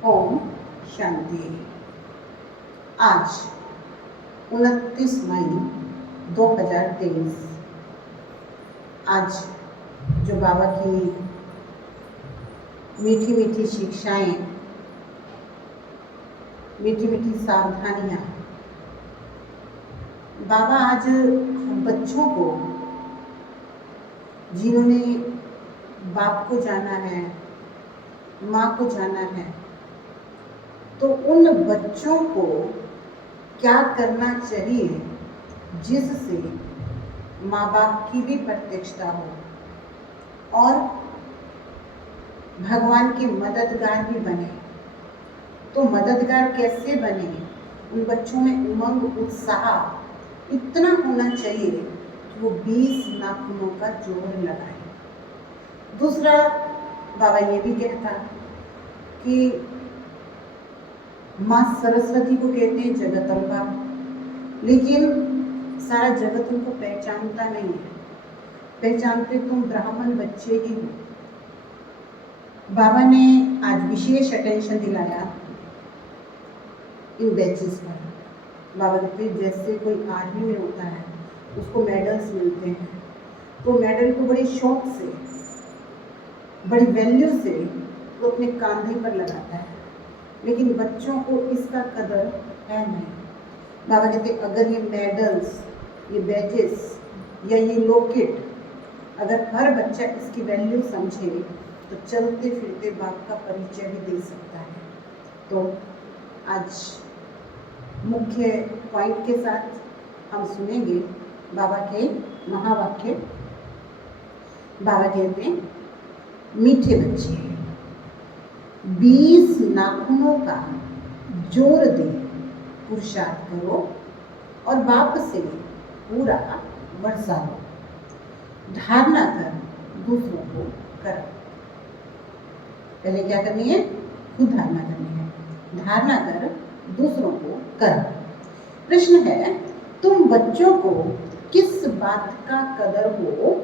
ओम शांति। आज 29 मई 2023 आज जो बाबा की मीठी मीठी शिक्षाएं, मीठी मीठी सावधानियां, बाबा आज बच्चों को, जिन्होंने बाप को जाना है, माँ को जाना है, तो उन बच्चों को क्या करना चाहिए जिससे माँ बाप की भी प्रत्यक्षता हो और भगवान के मददगार भी बने। तो मददगार कैसे बने? उन बच्चों में उमंग, उत्साह इतना होना चाहिए कि वो 20 नाखूनों का जोर लगाए। दूसरा, बाबा ये भी कहता कि माँ सरस्वती को कहते हैं जगदम्बा, लेकिन सारा जगत उनको पहचानता नहीं है। पहचानते तुम ब्राह्मण बच्चे ही हो। बाबा ने आज विशेष अटेंशन दिलाया इन बैचेस पर। बाबा कहते जैसे कोई आर्मी में होता है, उसको मेडल्स मिलते हैं, तो मेडल को बड़े शौक से, बड़ी वैल्यू से वो अपने कंधे पर लगाता है, लेकिन बच्चों को इसका कदर है नहीं। बाबा कहते अगर ये मेडल्स, ये बैचेस या ये लॉकेट, अगर हर बच्चा इसकी वैल्यू समझे तो चलते फिरते बाप का परिचय भी दे सकता है। तो आज मुख्य पॉइंट के साथ हम सुनेंगे बाबा के महावाक्य। बाबा कहते हैं मीठे बच्चे, 20 नाखूनों का जोर दे पुरुषार्थ करो और बाप से पूरा वर्षा लो। धारणा कर दूसरों को करो। पहले क्या करनी है? खुद धारणा करनी है। धारणा कर दूसरों को करो। प्रश्न है, तुम बच्चों को किस बात का कदर हो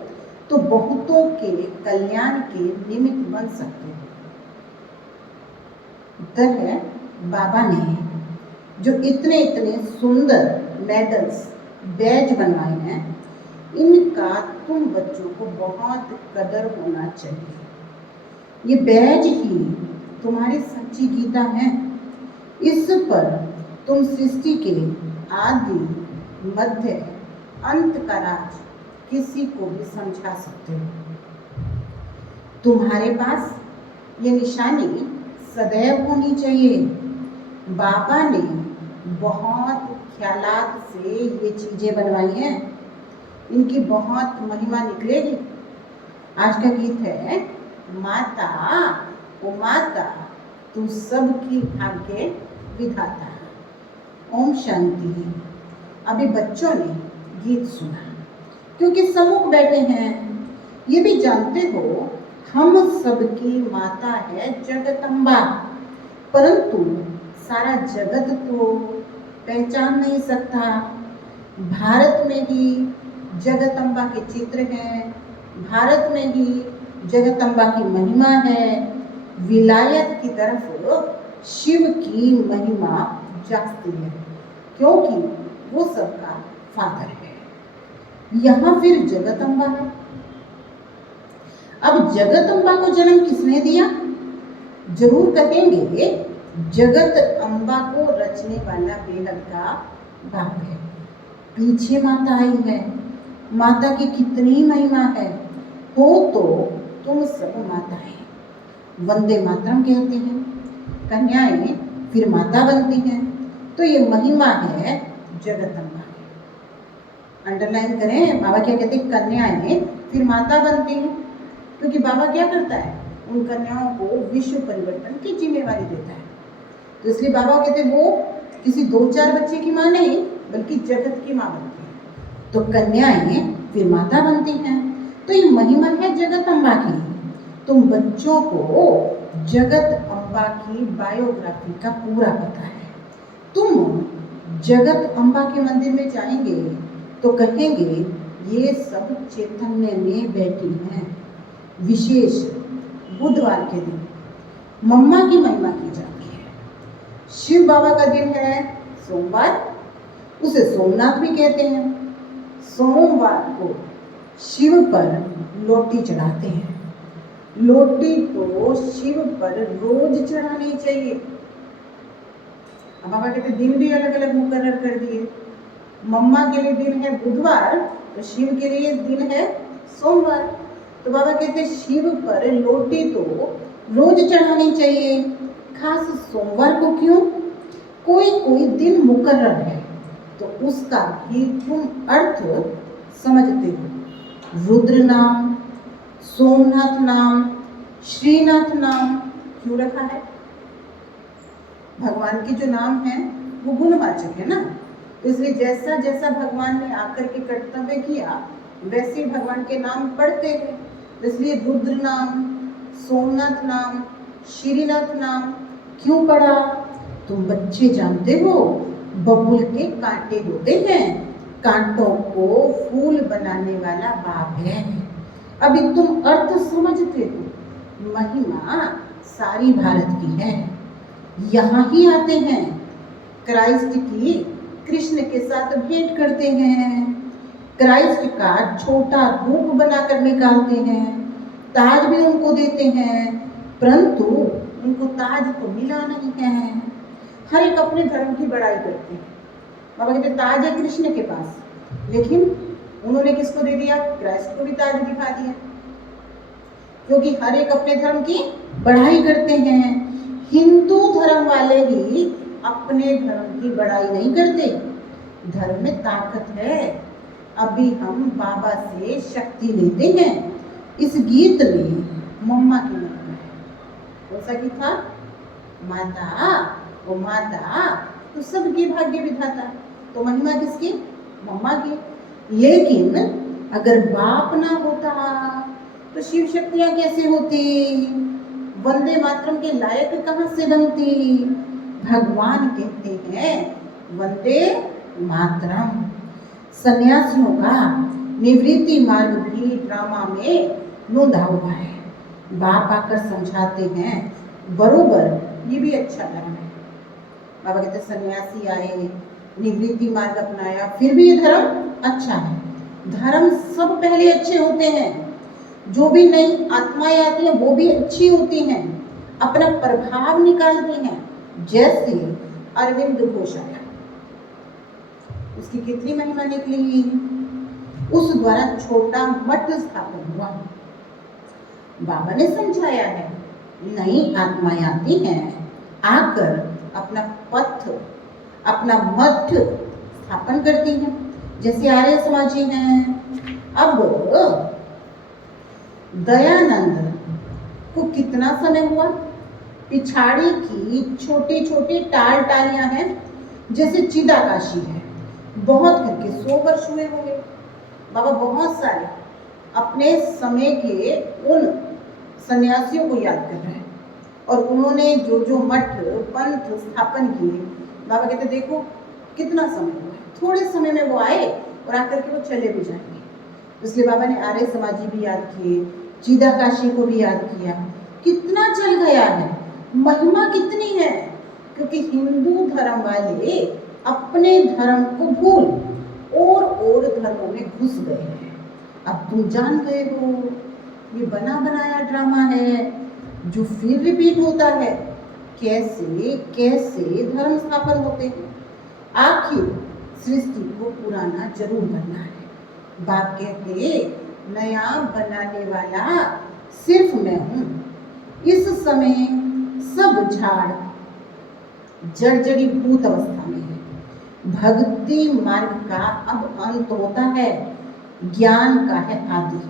तो बहुतों के कल्याण के निमित्त बन सकते हो? उत्तर है, बाबा ने जो इतने इतने सुंदर मेडल्स, बैज बनवाए हैं, इनका तुम बच्चों को बहुत कदर होना चाहिए। ये बैज ही तुम्हारी सच्ची गीता है। इस पर तुम सृष्टि के आदि, मध्य, अंत का राज किसी को भी समझा सकते हो। तुम्हारे पास ये निशानी सदैव होनी चाहिए। बाबा ने बहुत ख्यालात से ये चीजें बनवाई हैं, इनकी बहुत महिमा निकलेगी। आज का गीत है, माता ओ माता तू सबकी भाग्य विधाता। ओम शांति। अभी बच्चों ने गीत सुना क्योंकि सम्मुख बैठे हैं। ये भी जानते हो हम सबकी माता है जगदम्बा, परंतु सारा जगत तो पहचान नहीं सकता। भारत में ही जगदम्बा के चित्र हैं, भारत में ही जगदम्बा की महिमा है। विलायत की तरफ शिव की महिमा जाती है क्योंकि वो सबका फादर है। यहाँ फिर जगदम्बा है। अब जगदम्बा को जन्म किसने दिया? जरूर कहेंगे जगत अम्बा को रचने वाला बेहद का बाप है। पीछे माता आई है। माता की कितनी महिमा है। हो तो तुम सब माताएं। वंदे मातरम कहते हैं, कन्याएं फिर माता बनती हैं। तो ये महिमा है जगदम्बा की। अंडरलाइन करें, बाबा क्या कहते हैं? कन्याएं फिर माता बनती हैं। क्योंकि बाबा क्या करता है? उन कन्याओं को विश्व परिवर्तन की जिम्मेवारी देता है। तो इसलिए बाबा कहते हैं वो किसी 2-4 बच्चे की माँ नहीं, बल्कि जगत की माँ बनती है। तो कन्याएं फिर माता बनती हैं। तो ये महिमा है जगत अम्बा की। तुम बच्चों को जगत अम्बा की बायोग्राफी का पूरा पता है। तुम जगत अम्बा के मंदिर में जाएंगे तो कहेंगे ये सब चैतन्य में बैठी हैं। विशेष बुधवार के दिन मम्मा की महिमा की जाती है। शिव बाबा का दिन है सोमवार, उसे सोमनाथ भी कहते हैं। सोमवार को शिव पर लोटी चढ़ाते हैं। लोटी तो शिव पर रोज चढ़ानी चाहिए। अब बाबा कहते दिन भी अलग अलग मुकर्रर कर दिए। मम्मा के लिए दिन है बुधवार, तो शिव के लिए दिन है सोमवार। तो बाबा कहते शिव पर लोटी तो रोज चढ़ानी चाहिए, खास सोमवार को क्यों? कोई कोई दिन मुकर्रर है तो उसका भी तुम अर्थ समझते हो। रुद्र नाम, सोमनाथ नाम, श्रीनाथ नाम क्यों रखा है? भगवान के जो नाम है वो गुणवाचक है ना, तो इसलिए जैसा जैसा भगवान ने आकर के कर्तव्य किया वैसे भगवान के नाम पढ़ते हैं। इसलिए रुद्र नाम, सोमनाथ नाम, श्रीनाथ नाम क्यों पढ़ा? तुम बच्चे जानते हो बबूल के कांटे होते हैं, कांटों को फूल बनाने वाला बाप है। अभी तुम अर्थ समझते हो। महिमा सारी भारत की है। यहाँ ही आते हैं, क्राइस्ट की कृष्ण के साथ भेंट करते हैं, क्राइस्ट का छोटा रूप बनाकर निकालते हैं, ताज भी उनको देते हैं, परंतु उनको ताज तो मिला नहीं है। हर एक अपने धर्म की बड़ाई करते हैं। बाबा कहते ताज है कृष्ण के पास, लेकिन उन्होंने किसको दे दिया? क्राइस्ट को भी ताज दिखा दिया, क्योंकि हर एक अपने धर्म की बढ़ाई करते हैं। हिंदू धर्म वाले ही अपने धर्म की बढ़ाई नहीं करते। धर्म में ताकत है। अभी हम बाबा से शक्ति लेते हैं। इस गीत में मम्मा की महिमा है। कौन सा गीत था? माता ओ माता तो सबकी भाग्य विधाता, तो महिमा किसकी? मम्मा की। लेकिन अगर बाप ना होता तो शिव शक्तियां कैसे होती? वंदे मातरम के लायक कहां से बनती? भगवान कहते हैं वंदे मातरम। सन्यासियों का निवृत्ति मार्ग भी ड्रामा में नोंदा हुआ है। बाप आकर समझाते हैं बरोबर ये भी अच्छा धर्म है। बाबा कहते सन्यासी आए, निवृत्ति मार्ग अपनाया, फिर भी ये धर्म अच्छा है। धर्म सब पहले अच्छे होते हैं। जो भी नई आत्माएं आती हैं वो भी अच्छी होती हैं, अपना प्रभाव निकालती हैं। जैसे अरविंद घोष आया, उसकी कितनी महिमा निकली, उस द्वारा छोटा मठ स्थापन हुआ। बाबा ने समझाया है नई आत्माएं आती हैं, आकर अपना पथ, अपना मठ स्थापन करती हैं। जैसे आर्य समाजी हैं। अब दयानंद को कितना समय हुआ? पिछाड़ी की छोटी छोटी टाल टालियां हैं, जैसे चिदाकाशी है, बहुत करके 100 वर्ष हुए होंगे। बाबा बहुत सारे अपने समय के उन सन्यासियों को याद कर रहे हैं, और उन्होंने जो जो मठ पंथ स्थापन किए, बाबा कहते देखो कितना समय हुआ है, थोड़े समय में वो आए और आकर के वो चले भी जाएंगे। इसलिए बाबा ने आर्य समाजी भी याद किए, चिदाकाशी को भी याद किया। कितना चल गया है, महिमा कितनी है, क्योंकि हिंदू धर्म वाले अपने धर्म को भूल और धर्मों में घुस गए हैं। अब तुम जान गए हो ये बना बनाया ड्रामा है जो फिर रिपीट होता है। कैसे कैसे धर्म स्थापन होते हैं। आखिर सृष्टि को पुराना जरूर बनना है। बाप कहते नया बनाने वाला सिर्फ मैं हूं। इस समय सब झाड़ जर्जरी भूत अवस्था में है। भक्ति मार्ग का अब अंत होता है, ज्ञान का है आदि।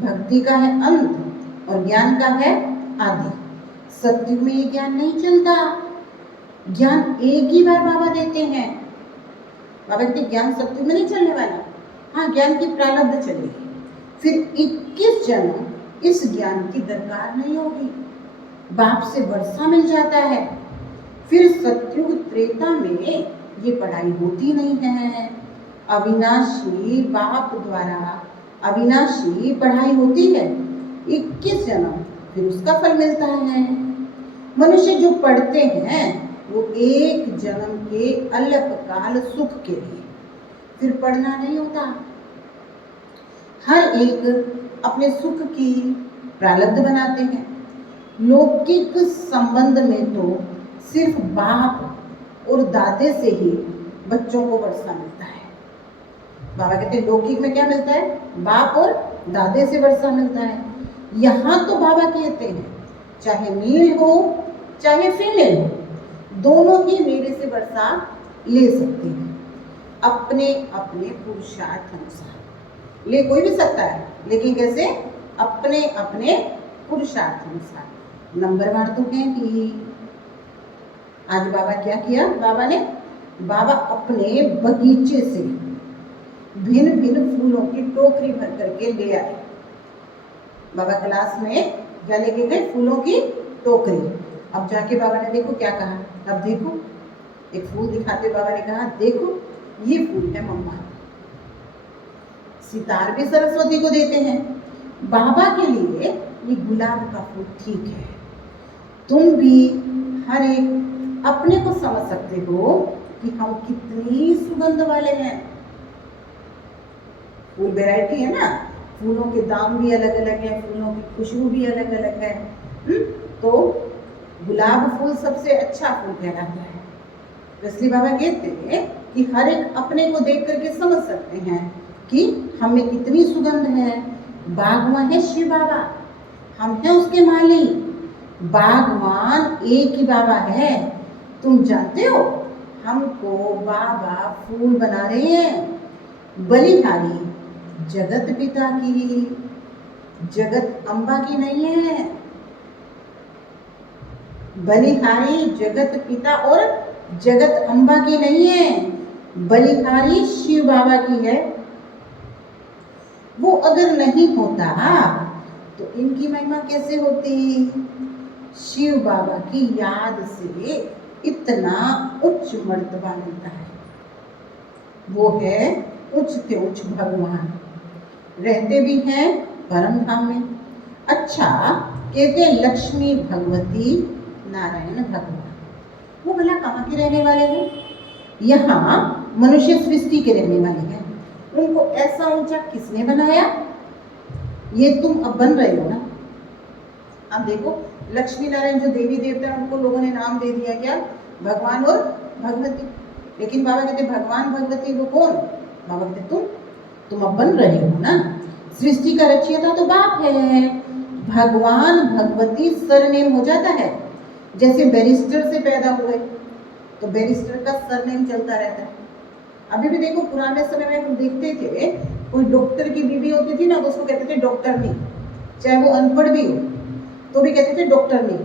भक्ति का है अंत और ज्ञान का है आदि। सत्युग में ये ज्ञान नहीं चलता। ज्ञान एक ही बार बाबा देते हैं। बाबा कहते ज्ञान सत्युग में नहीं चलने वाला। हाँ, ज्ञान की प्रारब्ध चलेगी, फिर 21 जन्म इस ज्ञान की दरकार नहीं होगी। बाप से वर्षा मिल जाता है। फिर सत्युग त्रेता में ये पढ़ाई होती नहीं है। अविनाशी बाप द्वारा अविनाशी पढ़ाई होती है, 21 जन्म, फिर उसका फल मिलता है। मनुष्य जो पढ़ते हैं वो एक जन्म के अल्पकाल सुख के लिए, फिर पढ़ना नहीं होता। हर एक अपने सुख की प्रारब्ध बनाते हैं। लौकिक संबंध में तो सिर्फ बाप और दादे से ही बच्चों को वर्षा मिलता है। बाबा कहते हैं लौकिक में क्या मिलता है? बाप और दादे से वर्षा मिलता है। यहाँ तो बाबा कहते हैं चाहे मेल हो चाहे फीमेल हो, दोनों ही मेरे से वर्षा ले सकते हैं अपने अपने पुरुषार्थ अनुसार। ले कोई भी सकता है, लेकिन कैसे? अपने अपने पुरुषार्थ अनुसार। नंबरवार तो है कि आज बाबा क्या किया? बाबा अपने बगीचे से भिन्न भिन्न फूलों की टोकरी भर करके ले आए। बाबा क्लास में क्या लेके गए? फूलों की टोकरी। अब जाके बाबा ने देखो क्या कहा। अब देखो, एक फूल दिखाते बाबा ने कहा देखो ये फूल है मम्मा। सितार भी सरस्वती को देते हैं। बाबा के लिए ये गुलाब का फूल ठीक है। तुम भी हर एक अपने को समझ सकते हो कि हम कितनी सुगंध वाले हैं। फूल वैरायटी है ना, फूलों के दाम भी अलग अलग है, फूलों की खुशबू भी अलग अलग है। तो गुलाब फूल सबसे अच्छा फूल कहलाता है। इसलिए बाबा कहते हैं कि हर एक अपने को देख करके समझ सकते हैं कि हमें कितनी सुगंध है। बागवान है शिव बाबा, हम हैं उसके माली। बागवान एक ही बाबा है। तुम जानते हो हमको बाबा फूल बना रहे हैं। बलिहारी जगत पिता की, जगत अम्बा की नहीं है। बलिहारी जगत पिता और जगत अम्बा की नहीं है, बलिहारी शिव बाबा की है। वो अगर नहीं होता तो इनकी महिमा कैसे होती? शिव बाबा की याद से इतना उच्च मर्तबा मिलता है। वो है उच्च से उच्च भगवान, रहते भी हैं परम धाम में। अच्छा, कहते हैं लक्ष्मी भगवती नारायण भगवान, वो भला कहाँ के रहने वाले हैं? यहाँ मनुष्य सृष्टि के रहने वाले हैं। उनको ऐसा ऊंचा किसने बनाया? ये तुम अब बन रहे हो ना। अब देखो लक्ष्मी नारायण जो देवी देवता है उनको लोगों ने नाम दे दिया क्या? भगवान और भगवती। लेकिन बाबा कहते भगवान भगवती वो कौन? बाबा कहते तुम अब बन रहे हो ना। सृष्टि का रचयिता तो बाप है। भगवान भगवती सरनेम हो जाता है। जैसे बैरिस्टर से पैदा हुए तो बैरिस्टर का सरनेम चलता रहता है। अभी भी देखो पुराने समय में हम देखते थे कोई डॉक्टर की बीवी होती थी ना तो उसको कहते थे डॉक्टरनी, चाहे वो अनपढ़ भी हो तो भी कहते थे डॉक्टरनी।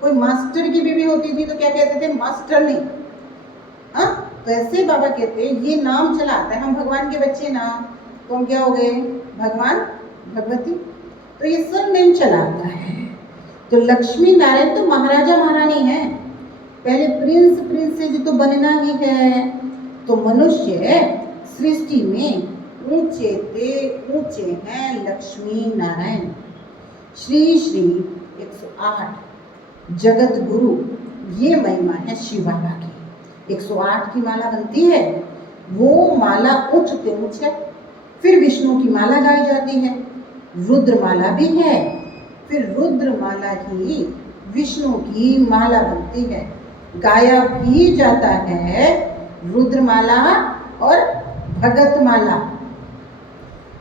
कोई मास्टर की बीवी होती थी तो क्या कहते थे? मास्टरनी। हाँ, तो ऐसे बाबा कहते हैं ये नाम चला आता है। हम भगवान के बच्चे ना, तो हम क्या हो गए? भगवान भगवती। तो ये सरनेम चला आता है। तो लक्ष्मी नारायण तो महाराजा महारानी है, पहले प्रिंस प्रिंसेस तो बनना ही है। तो मनुष्य सृष्टि में ऊंचे ते ऊंचे हैं लक्ष्मी नारायण। श्री श्री 108 जगत गुरु, ये महिमा है शिव बाबा की। 108 की माला बनती है, वो माला उच्च ते उच्च है। फिर विष्णु की माला गाई जाती है, रुद्र माला भी है। फिर रुद्र माला ही विष्णु की माला बनती है। गाया भी जाता है रुद्र माला और भगत माला।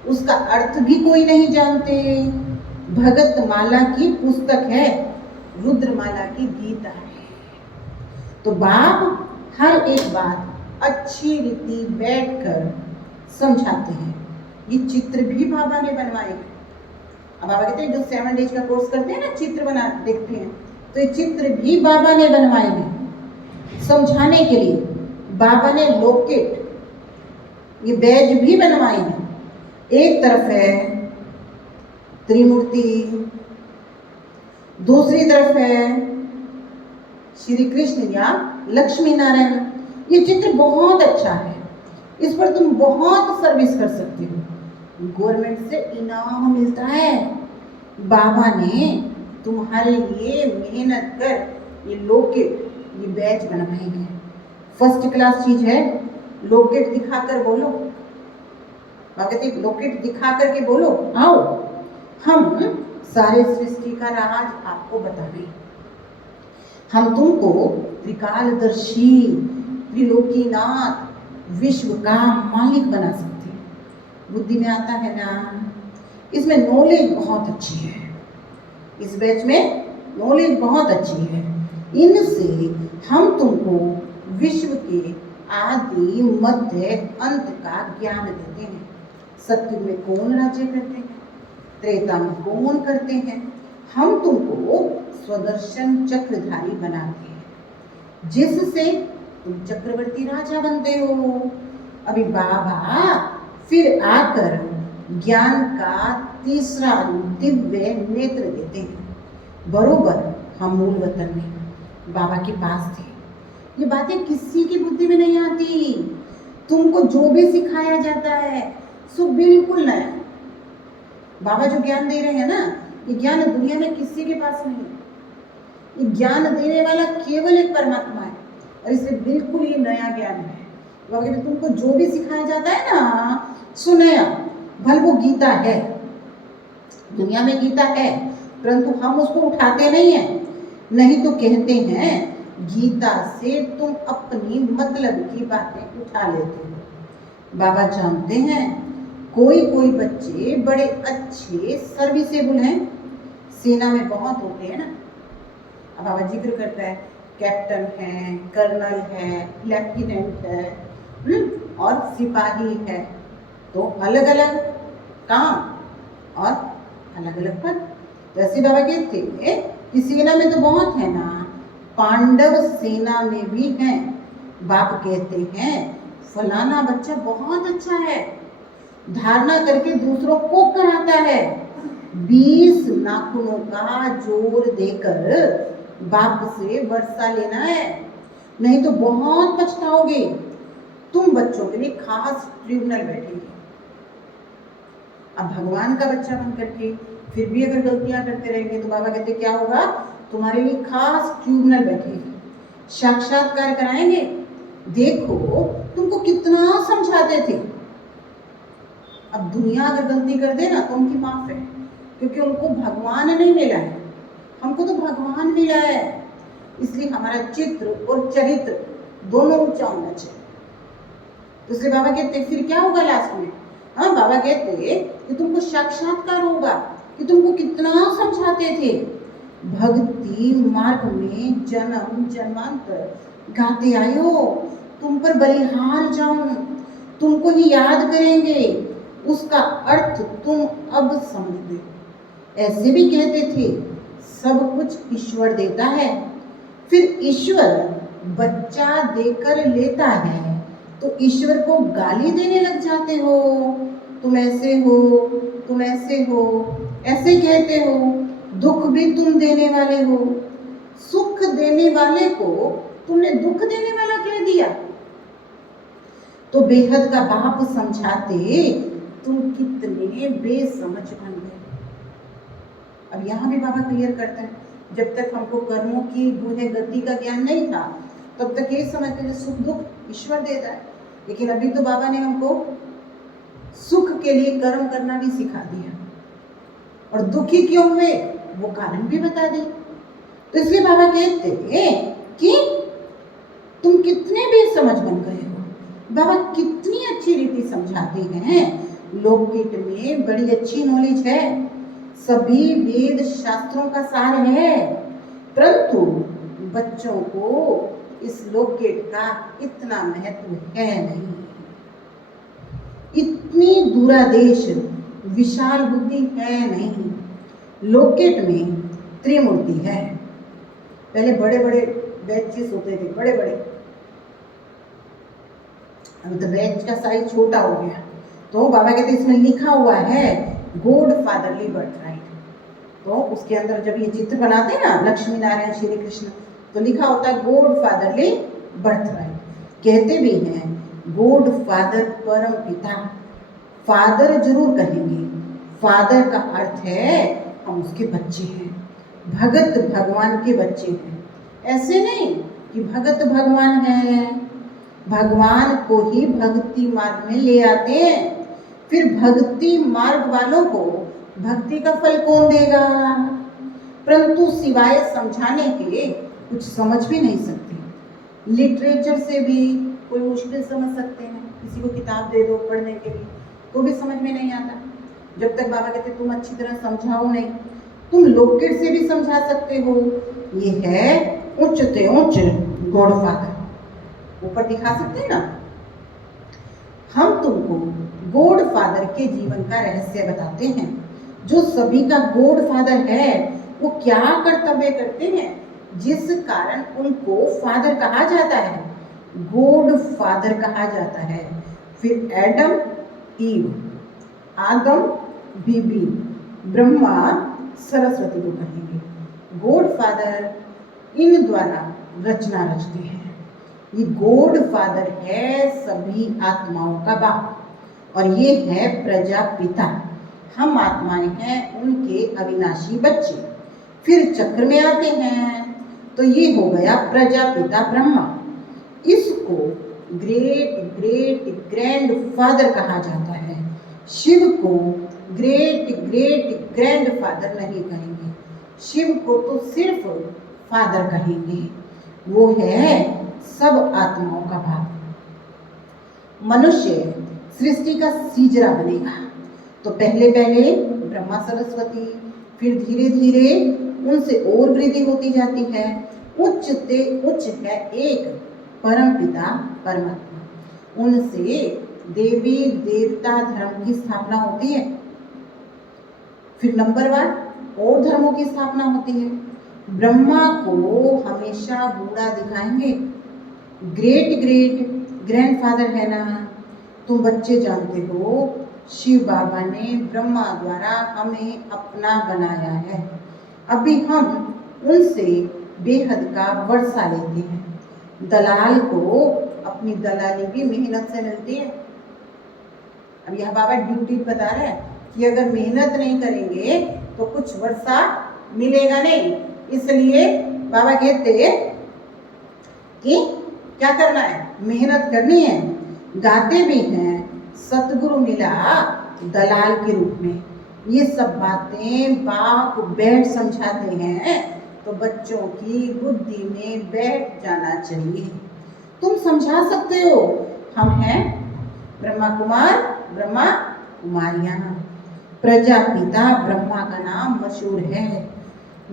उसका अर्थ भी कोई नहीं जानते। भगत माला की पुस्तक है, रुद्र माला की गीता है। तो बाप हर एक बात अच्छी रीति बैठकर समझाते हैं। ये चित्र भी बाबा ने बनवाए हैं। अब बाबा कहते हैं जो 7 डेज का कोर्स करते हैं ना, चित्र बना देखते हैं, तो ये चित्र भी बाबा ने बनवाए हैं समझाने के लिए। बाबा ने लोकेट, ये बैज भी बनवाए हैं। एक तरफ है त्रिमूर्ति, दूसरी तरफ है श्री कृष्ण या लक्ष्मी नारायण। ये चित्र बहुत अच्छा है, इस पर तुम बहुत सर्विस कर सकते हो। गवर्नमेंट से इनाम मिलता है। बाबा ने तुम्हारे लिए मेहनत कर ये लॉकेट, ये बैच बनवाएंगे। फर्स्ट क्लास चीज है। लॉकेट दिखाकर बोलो, कहते लॉकेट दिखा करके बोलो, आओ हम सारे सृष्टि का राज आपको बता रहे हैं। हम तुमको त्रिकालदर्शी, त्रिलोकीनाथ, विश्व का मालिक बना सकते हैं। बुद्धि में आता है ना? इसमें नॉलेज बहुत अच्छी है, इस बैच में नॉलेज बहुत अच्छी है। इनसे हम तुमको विश्व के आदि मध्य अंत का ज्ञान देते हैं। सतयुग में कौन राज्य करते हैं, त्रेता में कौन करते हैं। हम तुमको स्वदर्शन चक्रधारी बनाते हैं, जिससे तुम चक्रवर्ती राजा बनते हो। अभी बाबा फिर आकर ज्ञान का तीसरा दिव्य नेत्र देते हैं। बरोबर हम मूल वतन में बाबा के पास थे। ये बातें किसी की बुद्धि में नहीं आती। तुमको जो भी सिखाया जाता है सो बिल्कुल नया। बाबा जो ज्ञान दे रहे हैं ना, ये ज्ञान दुनिया में किसी के पास नहीं है। ये ज्ञान देने वाला केवल एक परमात्मा है, और इसलिए बिल्कुल ये नया ज्ञान है। बाबा कहते तुमको जो भी सिखाया जाता है ना, सो नया। भले वो गीता है, दुनिया में गीता है, परंतु हम उसको उठाते नहीं हैं। नहीं तो कहते हैं गीता से तुम अपनी मतलब की बातें उठा लेते हो। बाबा जानते हैं कोई कोई बच्चे बड़े अच्छे सर्विसेबल हैं, सेना में बहुत होते हैं ना। अब बाबा जिक्र करता है कैप्टन है, कर्नल है, लेफ्टिनेंट है, और सिपाही है। तो अलग अलग काम और अलग अलग पद। जैसे बाबा कहते हैं कि सेना में तो बहुत है ना, पांडव सेना में भी हैं। बाप कहते हैं फलाना बच्चा बहुत अच्छा है, धारणा करके दूसरों को कराता है। 20 नाखूनों का जोर देकर बाप से वर्षा लेना है, नहीं तो बहुत पछताओगे। तुम बच्चों के लिए खास ट्रिब्यूनल बैठेंगे। अब भगवान का बच्चा बन करके फिर भी अगर गलतियां करते रहेंगे तो बाबा कहते क्या होगा, तुम्हारे लिए खास ट्रिब्यूनल बैठेगी, साक्षात्कार कराएंगे। देखो तुमको कितना समझाते थे। अब दुनिया अगर गलती कर दे ना तो उनकी माफ है, क्योंकि उनको भगवान नहीं मिला है, हमको तो भगवान मिला है। इसलिए हमारा चित्र और चरित्र दोनों ऊंचा होना चाहिए। तो इसलिए बाबा कहते फिर क्या होगा लास्ट में। हाँ, बाबा कहते कि तुमको साक्षात्कार होगा कि तुमको कितना समझाते थे। भक्ति मार्ग में जन्म जन्मांतर गाते आए हो, तुम पर बलिहार जाऊं, तुमको ही याद करेंगे, उसका अर्थ तुम अब समझते हो। ऐसे भी कहते थे सब कुछ ईश्वर देता है, फिर ईश्वर बच्चा देकर लेता है तो ईश्वर को गाली देने लग जाते हो। तुम ऐसे हो, तुम ऐसे हो, ऐसे कहते हो। दुख भी तुम देने वाले हो, सुख देने वाले को तुमने दुख देने वाला कह दिया। तो बेहद का बाप समझाते तुम कितने बेसमझ बन गए। अब यहाँ भी बाबा क्लियर करते हैं जब तक हमको कर्मों की बूढ़े गति का ज्ञान नहीं था तब तक ये समझते थे सुख दुख ईश्वर देता है। लेकिन अभी तो बाबा ने हमको सुख के लिए कर्म करना भी सिखा दिया, और दुखी क्यों हुए वो कारण भी बता दी। तो इसलिए बाबा कहते हैं कि तुम कितने बेसमझ बन गए हो। बाबा कितनी अच्छी रीति समझाते हैं। लोकगीत में बड़ी अच्छी नॉलेज है, सभी वेद शास्त्रों का सार है, परंतु बच्चों को इस लोकगीत का इतना महत्व है नहीं। इतनी दूरादेश विशाल बुद्धि है नहीं। लोकगीत में त्रिमूर्ति है। पहले बड़े बड़े बैचेस होते थे, बड़े बड़े। अब तो बैच का साइज छोटा हो गया, तो बाबा कहते इसमें लिखा हुआ है गॉड फादरली बर्थ राइट। तो उसके अंदर जब ये चित्र बनाते हैं ना लक्ष्मी नारायण श्री कृष्ण, तो लिखा होता है गॉड फादरली बर्थ राइट। कहते भी हैं गॉड फादर परम पिता। फादर जरूर कहेंगे, फादर का अर्थ है हम उसके बच्चे हैं, भगत भगवान के बच्चे हैं। ऐसे नहीं कि भगत भगवान है, भगवान को ही भक्ति मार्ग में ले आते हैं, फिर भक्ति मार्ग वालों को भक्ति का फल कौन देगा? परंतु सिवाय समझाने के कुछ समझ भी नहीं सकते। लिटरेचर से भी कोई मुश्किल समझ सकते हैं, किसी को किताब दे दो पढ़ने के लिए तो भी समझ में नहीं आता। जब तक बाबा कहते तुम अच्छी तरह समझाओ नहीं, तुम लोकेट से भी समझा सकते हो। ये है उच्चते उच्च गॉड फादर, ऊपर दिखा सकते हैं ना। हम तुमको गॉड फादर के जीवन का रहस्य बताते हैं। जो सभी का गॉड फादर है वो क्या कर्तव्य करते हैं जिस कारण उनको फादर कहा जाता है, गॉड फादर कहा जाता है। फिर एडम ईव, आदम बीबी, ब्रह्मा सरस्वती को कहेंगे। गॉड फादर इन द्वारा रचना रचते हैं। ये गॉड फादर है सभी आत्माओं का बाप और ये है प्रजापिता। हम आत्माएं हैं उनके अविनाशी बच्चे। फिर चक्र में आते हैं तो ये हो गया प्रजापिता ब्रह्मा। इसको ग्रेट ग्रेट ग्रैंड फादर कहा जाता है। शिव को ग्रेट ग्रेट ग्रैंड फादर नहीं कहेंगे, शिव को तो सिर्फ फादर कहेंगे। वो है सब आत्माओं का बाप। मनुष्य सृष्टि का सीजरा बनेगा तो पहले पहले ब्रह्मा सरस्वती, फिर धीरे धीरे उनसे और वृद्धि होती जाती है। उच्च ते उच्च है एक परम पिता परमात्मा, उनसे देवी देवता धर्म की स्थापना होती है। फिर नंबरवार और धर्मों की स्थापना होती है। ब्रह्मा को हमेशा बूढ़ा दिखाएंगे, ग्रेट ग्रेट ग्रैंडफादर है ना। तुम बच्चे जानते हो शिव बाबा ने ब्रह्मा द्वारा हमें अपना बनाया है। अभी हम उनसे बेहद का वर्षा लेते हैं। दलाल को अपनी दलाली भी मेहनत से मिलती है। अब यह बाबा ड्यूटी बता रहे हैं कि अगर मेहनत नहीं करेंगे तो कुछ वर्षा मिलेगा नहीं। इसलिए बाबा कहते हैं कि क्या करना है, मेहनत करनी है। गाते भी हैं सतगुरु मिला दलाल के रूप में। ये सब बातें बाप बैठ समझाते हैं तो बच्चों की बुद्धि में बैठ जाना चाहिए। तुम समझा सकते हो। हम हैं ब्रह्मा कुमार ब्रह्मा कुमारियां। प्रजापिता ब्रह्मा का नाम मशहूर है।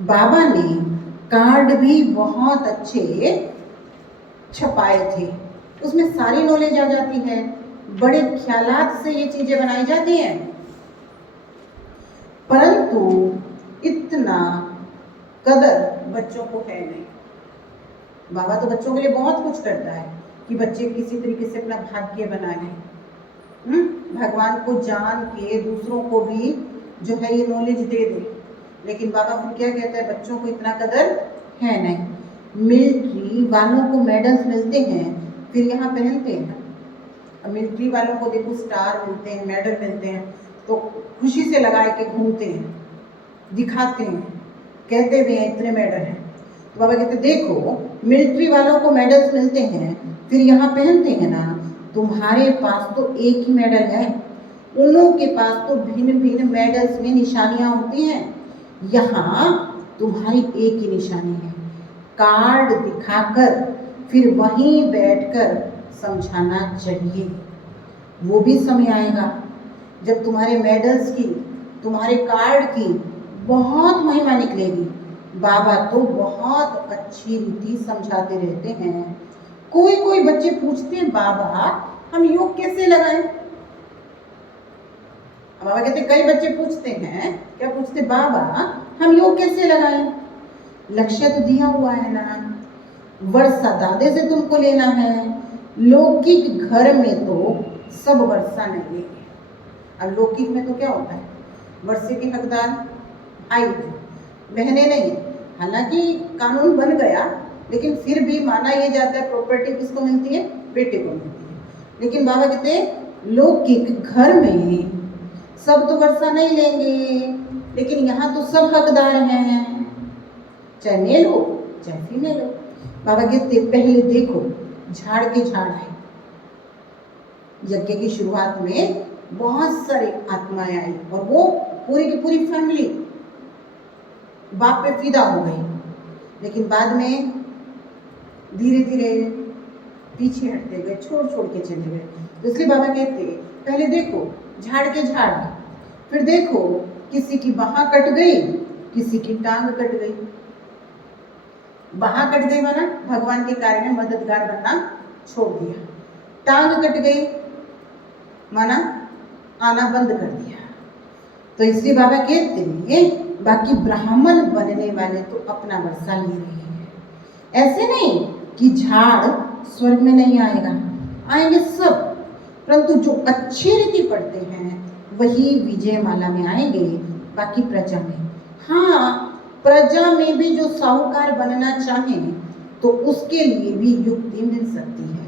बाबा ने कार्ड भी बहुत अच्छे छपाए थे, उसमें सारी नॉलेज आ जाती है। बड़े ख्यालात से ये चीजें बनाई जाती हैं, परंतु इतना कदर बच्चों को है नहीं। बाबा तो बच्चों के लिए बहुत कुछ करता है कि बच्चे किसी तरीके से अपना भाग्य बना लें, भगवान को जान के दूसरों को भी जो है ये नॉलेज दे दे। लेकिन बाबा फिर क्या कहता है, बच्चों को इतना कदर है नहीं। मिलिट्री वालों को मेडल्स मिलते हैं फिर यहाँ पहनते हैं। अब मिलिट्री वालों को देखो स्टार मिलते हैं, मेडल मिलते हैं तो खुशी से लगा के घूमते हैं, दिखाते हैं, कहते भी हैं इतने मेडल हैं। तो बाबा कहते देखो मिलिट्री वालों को मेडल्स मिलते हैं फिर यहाँ पहनते हैं ना, तुम्हारे पास तो एक ही मेडल है, उन्हों के पास तो भिन्न भिन्न मेडल्स में निशानियाँ होती हैं। यहाँ तुम्हारी एक ही निशानी है। कार्ड दिखाकर फिर वहीं बैठकर समझाना चाहिए। वो भी समय आएगा जब तुम्हारे मेडल्स की, तुम्हारे कार्ड की बहुत महिमा निकलेगी। बाबा तो बहुत अच्छी रीति समझाते रहते हैं। कोई कोई बच्चे पूछते हैं बाबा हम योग कैसे लगाएं। बाबा कहते कई बच्चे पूछते हैं, क्या पूछते, बाबा हम योग कैसे लगाएं। लक्ष्य तो दिया हुआ है ना, वर्षा दादे से तुमको लेना है। लौकिक घर में तो सब वर्षा नहीं लेंगे। अब लौकिक में तो क्या होता है, वर्षे के हकदार भाई बहने नहीं। हालांकि कानून बन गया लेकिन फिर भी माना यह जाता है प्रॉपर्टी किसको मिलती है, बेटे को मिलती है। लेकिन बाबा कहते हैं लौकिक घर में सब तो वर्षा नहीं लेंगे, लेकिन यहाँ तो सब हकदार हैं, चाहे मेल हो चाहे फीमेल हो। बाबा कहते पहले देखो झाड़ के झाड़ आए। यज्ञ की शुरुआत में बहुत सारी आत्माएं आई और वो पूरी की पूरी फैमिली बाप पे फिदा हो गई, लेकिन बाद में धीरे धीरे पीछे हटते गए, छोड़ छोड़ के चले गए। तो इसलिए बाबा कहते पहले देखो झाड़ के झाड़, फिर देखो किसी की बाह कट गई, किसी की टांग कट गई। बाह कट गई माना भगवान के कार्य में मददगार बनना छोड़ दिया, टांग कट गई माना आना बंद कर दिया। तो इसलिए बाबा कहते हैं बाकी ब्राह्मण बनने वाले तो अपना वर्षा ले रहे हैं। ऐसे नहीं कि झाड़ स्वर्ग में नहीं आएगा, आएंगे सब, परंतु जो अच्छी रीति पढ़ते हैं वही विजय माला में आएंगे, बाकी प्रजा में। हाँ, प्रजा में भी जो साहूकार बनना चाहे तो उसके लिए भी युक्ति मिल सकती है।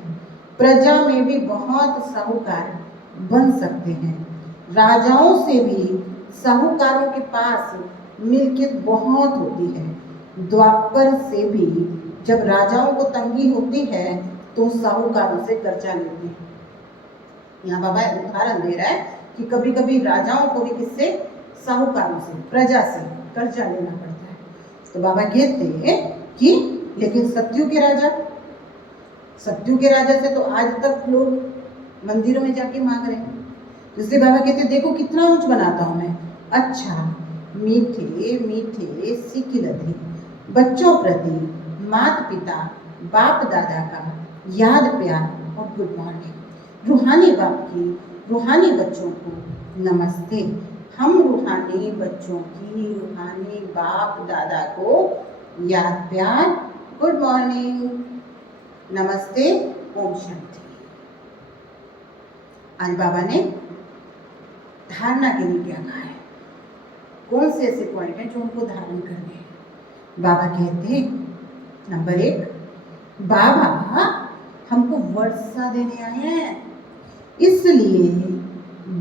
प्रजा में भी बहुत साहूकार बन सकते हैं। राजाओं से भी साहूकारों के पास मिल्कियत बहुत होती है। द्वापर से भी जब राजाओं को तंगी होती है तो साहूकारों से कर्जा लेते हैं। यहाँ बाबा उदाहरण दे रहा है कि कभी कभी राजाओं को भी किससे, साहूकारों से, प्रजा से कर्जा लेना पड़ता है। तो बाबा कहते हैं कि लेकिन सत्यु के राजा से तो आज तक लोग मंदिरों में जाके मांग रहे हैं। इसलिए बाबा कहते देखो कितना ऊंच बनाता हूं मैं। अच्छा, मीठे मीठे सिकिलधि बच्चों प्रति माता पिता बाप दादा का याद प्यार और गुड मॉर्निंग। रूहानी बाप की रूहानी बच्चों को नमस्ते। हम रूहानी बच्चों की रूहानी बाप दादा को याद प्यार, गुड मॉर्निंग, नमस्ते, ओम शांति। आज बाबा ने धारणा के लिए क्या कहा है, कौन से ऐसे पॉइंट हैं जो उनको धारण करने हैं। बाबा कहते हैं नंबर 1, बाबा हमको वर्षा देने आए हैं, इसलिए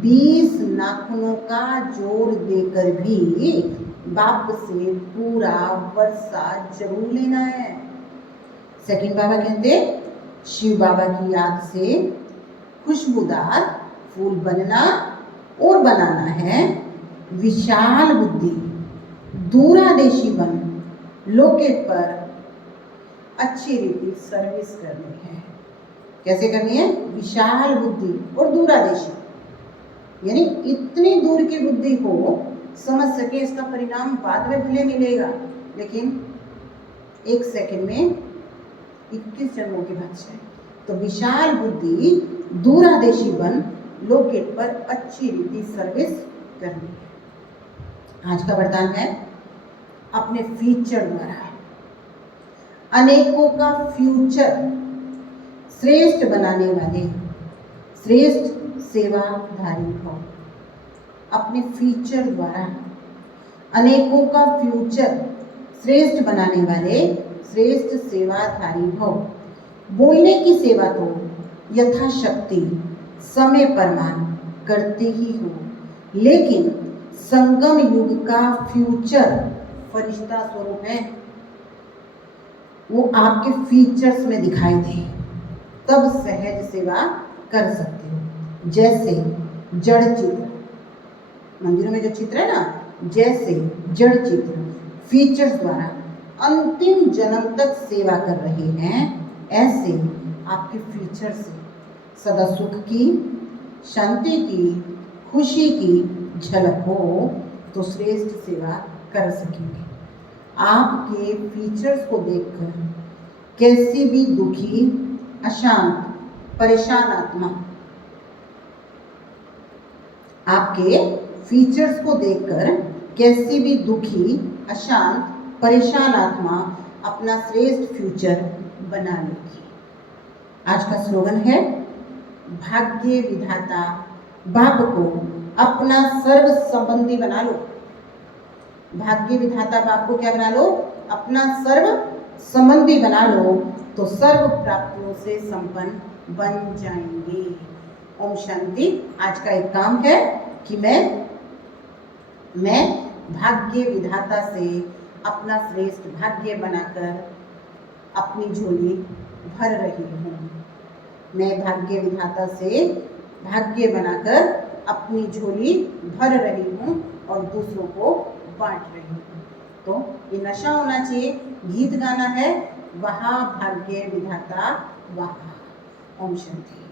20 नाखूनों का जोर देकर भी बाप से पूरा वर्षा जरूर लेना है। सेकंड, बाबा कहते शिव बाबा की याद से खुशबूदार फूल बनना और बनाना है। विशाल बुद्धि, दूरादेशी बन लोकेट पर अच्छी रीति सर्विस करनी है। कैसे करनी है? विशाल बुद्धि और दूरादेशी, यानी इतनी दूर की बुद्धि हो समझ सके इसका परिणाम बाद में भले मिलेगा, लेकिन 1 सेकंड में 21 जन्मों के बादशाह। तो विशाल बुद्धि, दूरादेशी बन लोकेट पर अच्छी रीति सर्विस करनी है। आज का वरदान है अपने फीचर द्वारा अनेकों का फ्यूचर श्रेष्ठ बनाने वाले श्रेष्ठ सेवाधारी हो। अपने फीचर द्वारा अनेकों का फ्यूचर श्रेष्ठ बनाने वाले श्रेष्ठ सेवाधारी हो। बोलने की सेवा तो यथाशक्ति समय प्रमाण करते ही हो, लेकिन संगम युग का फ्यूचर फरिश्ता स्वरूप है, वो आपके फीचर्स में दिखाई दे तब सहज सेवा कर सकते हो। जैसे जड़ चित्र, मंदिरों में जो चित्र है ना, जैसे जड़ चित्र फीचर्स द्वारा अंतिम जन्म तक सेवा कर रहे हैं, ऐसे आपके फीचर से सदा सुख की, शांति की, खुशी की झलक हो तो श्रेष्ठ सेवा कर सकेंगे। आपके फीचर्स को देखकर कैसी भी दुखी, अशांत, परेशान आत्मा, आपके फीचर्स को देखकर कैसी भी दुखी, अशांत, परेशान आत्मा अपना श्रेष्ठ फ्यूचर बना लेगी। आज का स्लोगन है भाग्य विधाता बाप को अपना सर्व संबंधी बना लो। भाग्य विधाता बाप को क्या बना लो? अपना सर्व संबंधी बना लो, तो सर्व प्राप्तियों से संपन्न बन जाएंगे। ओम शांति। आज का एक काम है कि मैं भाग्य विधाता से अपना श्रेष्ठ भाग्य बनाकर अपनी झोली भर रही हूँ। मैं भाग्य विधाता से भाग्य बनाकर अपनी झोली भर रही हूँ और दूसरों को बांट रही हूँ। तो ये नशा होना चाहिए, गीत गाना है, वहा भाग्य विधाता वहा। ओम शांति।